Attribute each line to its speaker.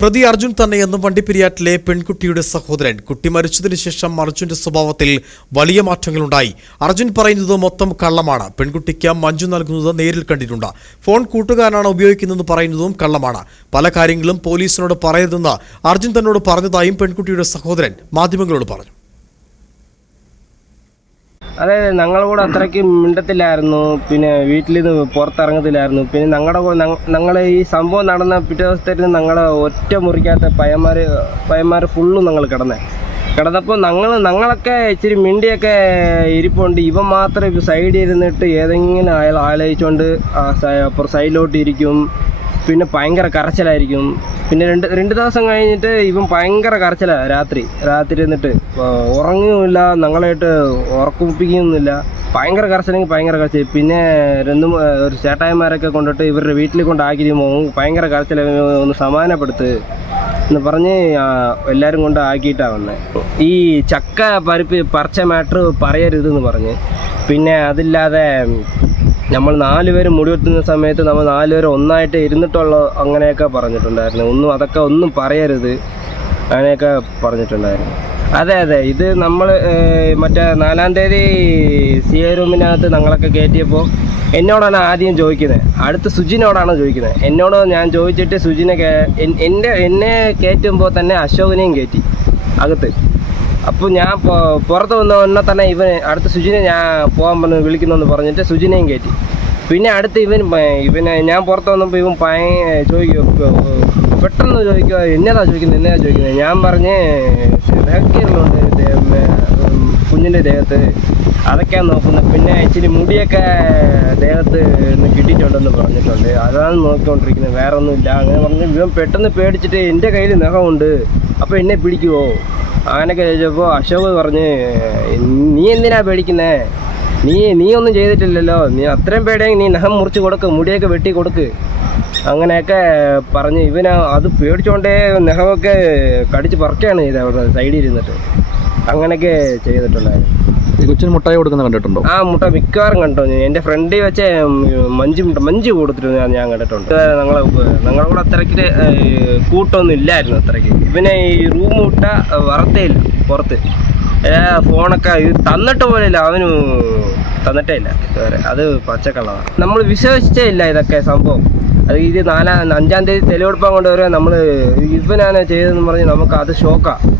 Speaker 1: പ്രതി അർജുൻ തന്നെയെന്നും വണ്ടിപ്പെരിയാറ്റിലെ പെൺകുട്ടിയുടെ സഹോദരൻ കുട്ടി മരിച്ചതിന് ശേഷം അർജുന്റെ സ്വഭാവത്തിൽ വലിയ മാറ്റങ്ങളുണ്ടായി. അർജുൻ പറയുന്നത് മൊത്തം കള്ളമാണ്. പെൺകുട്ടിക്ക് മഞ്ജു നൽകുന്നത് നേരിൽ കണ്ടിട്ടുണ്ട്. ഫോൺ കൂട്ടുകാരനാണ് ഉപയോഗിക്കുന്നതെന്ന് പറയുന്നതും കള്ളമാണ്. പല കാര്യങ്ങളും പോലീസിനോട് പറയരുതെന്ന് അർജുൻ തന്നോട് പറഞ്ഞതായും പെൺകുട്ടിയുടെ സഹോദരൻ മാധ്യമങ്ങളോട് പറഞ്ഞു.
Speaker 2: അതായത് ഞങ്ങളുടെ അത്രയ്ക്ക് മിണ്ടത്തില്ലായിരുന്നു. പിന്നെ വീട്ടിൽ നിന്ന് പുറത്തിറങ്ങത്തില്ലായിരുന്നു. പിന്നെ ഞങ്ങളുടെ ഞങ്ങൾ ഈ സംഭവം നടന്ന പിറ്റേ ദിവസത്തേക്ക് ഞങ്ങളെ ഒറ്റ മുറിക്കാത്ത പയ്യന്മാർ പയ്യന്മാർ ഫുള്ളും ഞങ്ങൾ കിടന്നേ. കിടന്നപ്പോൾ ഞങ്ങൾ ഞങ്ങളൊക്കെ ഇച്ചിരി മിണ്ടിയൊക്കെ ഇരിപ്പുണ്ട്. ഇവൻ മാത്രം സൈഡിൽ ഇരുന്നിട്ട് ഏതെങ്കിലും അയാൾ ആലോചിച്ചുകൊണ്ട് സൈഡിലോട്ട് ഇരിക്കും പിന്നെ ഭയങ്കര കരച്ചിലായിരിക്കും. പിന്നെ രണ്ട് രണ്ട് ദിവസം കഴിഞ്ഞിട്ട് ഇവൻ ഭയങ്കര കരച്ചിലാണ് രാത്രി. രാത്രി എന്നിട്ട് ഉറങ്ങുമില്ല ഞങ്ങളായിട്ട് ഉറക്കുപ്പിക്കുന്നില്ല ഭയങ്കര കരച്ചിലെങ്കിൽ ഭയങ്കര കരച്ചിൽ. പിന്നെ രണ്ടും ഒരു ചേട്ടായിമാരൊക്കെ കൊണ്ടിട്ട് ഇവരുടെ വീട്ടിൽ കൊണ്ടാക്കി ഭയങ്കര കരച്ചിൽ ഒന്ന് സമാധാനപ്പെടുത്ത് എന്ന് പറഞ്ഞ് എല്ലാവരും കൊണ്ട് ആക്കിയിട്ടാണ് വന്നത് ഈ ചക്ക പരിപ്പ് പറിച്ച മാറ്റർ പറയരുതെന്ന് പറഞ്ഞ്. പിന്നെ അതില്ലാതെ നമ്മൾ നാല് മുടി വെട്ടുന്ന സമയത്ത് നമ്മൾ നാല് പേര് ഒന്നായിട്ട് ഇരുന്നിട്ടുള്ള അങ്ങനെയൊക്കെ പറഞ്ഞിട്ടുണ്ടായിരുന്നു. ഒന്നും അതൊക്കെ ഒന്നും പറയരുത്. അങ്ങനെയൊക്കെ പറഞ്ഞിട്ടുണ്ടായിരുന്നു. അതെ അതെ. ഇത് നമ്മൾ മറ്റേ നാലാം തീയതി സി എ റൂമിനകത്ത് ഞങ്ങളൊക്കെ കയറ്റിയപ്പോൾ എന്നോടാണ് ആദ്യം ചോദിക്കുന്നത് അടുത്ത് സുജിനോടാണ് ചോദിക്കുന്നത് എന്നോട് ഞാൻ ചോദിച്ചിട്ട് സുജിനെ എന്റെ എന്നെ കയറ്റുമ്പോൾ തന്നെ അശോകനെയും കയറ്റി അകത്ത്. അപ്പോൾ ഞാൻ പുറത്ത് വന്ന ഉടനെ തന്നെ ഇവൻ അടുത്ത സുജിനെ ഞാൻ പോകാൻ പറഞ്ഞു വിളിക്കുന്നെന്ന് പറഞ്ഞിട്ട് സുജിനെയും കയറ്റി. പിന്നെ അടുത്ത് ഇവൻ ഇവനെ ഞാൻ പുറത്ത് വന്നപ്പോൾ ഇവൻ പയ ചോദിക്കും പെട്ടെന്ന് ചോദിക്കുക എന്നതാ ചോദിക്കുന്നത്? എന്നതാ ചോദിക്കുന്നത്? ഞാൻ പറഞ്ഞ് ലഹക്കീറിലുണ്ട് കുഞ്ഞിന്റെ ദേഹത്ത്. അതൊക്കെയാണ് നോക്കുന്നത്. പിന്നെ ഇച്ചിരി മുടിയൊക്കെ ദേഹത്ത് നിന്ന് കിട്ടിയിട്ടുണ്ടെന്ന് പറഞ്ഞിട്ടുണ്ട്. അതാണ് നോക്കിക്കൊണ്ടിരിക്കുന്നത്. വേറെ ഒന്നുമില്ല അങ്ങനെ പറഞ്ഞ് ഇവൻ പെട്ടെന്ന് പേടിച്ചിട്ട് എന്റെ കയ്യിൽ നഖമുണ്ട്. അപ്പോൾ എന്നെ പിടിക്കുമോ അങ്ങനെയൊക്കെ ചോദിച്ചപ്പോൾ അശോക് പറഞ്ഞ് നീ എന്തിനാ പേടിക്കുന്നേ? നീ നീ ഒന്നും ചെയ്തിട്ടില്ലല്ലോ. നീ അത്രയും പേടിയെങ്കിൽ നീ നഖം മുറിച്ച് കൊടുക്ക് മുടിയൊക്കെ വെട്ടി കൊടുക്ക്. അങ്ങനെയൊക്കെ പറഞ്ഞ് ഇവന് അത് പേടിച്ചോണ്ടേ നഖമൊക്കെ കടിച്ച് പറക്കുകയാണ് ചെയ്തത് അവിടെ സൈഡിൽ ഇരുന്നിട്ട്. അങ്ങനെയൊക്കെ ചെയ്തിട്ടുണ്ടായിരുന്നു.
Speaker 3: ഈ കൊച്ചിന് മുട്ടായി കൊടുക്കുന്ന കണ്ടിട്ടുണ്ടോ?
Speaker 2: ആ മുട്ട മിക്കവാറും കണ്ടോ. എന്റെ എന്റെ ഫ്രണ്ടിൽ വെച്ച മഞ്ച് മുട്ട മഞ്ച് കൊടുത്തിട്ട് ഞാൻ ഞാൻ കണ്ടിട്ടുണ്ട്. ഞങ്ങളെ ഞങ്ങളുടെ കൂടെ അത്രയ്ക്ക് കൂട്ടൊന്നും ഇല്ലായിരുന്നു അത്രയ്ക്ക്. ഇവനെ ഈ റൂം മുട്ട വറുത്തേ ഇല്ല പുറത്ത്. ഫോണൊക്കെ ഇത് തന്നിട്ട് പോലില്ല അവന് തന്നിട്ടേ ഇല്ല. ഇതുവരെ. അത് പച്ചക്കള്ളതാണ് നമ്മൾ വിശ്വസിച്ചേ ഇല്ല ഇതൊക്കെ സംഭവം. അത് ഇത് നാലാം അഞ്ചാം തീയതി തെളിവെടുപ്പാൻ കൊണ്ടുവരാൻ നമ്മൾ ഇവനാണ് ചെയ്തതെന്ന് പറഞ്ഞ് നമുക്ക് അത് ഷോക്കാണ്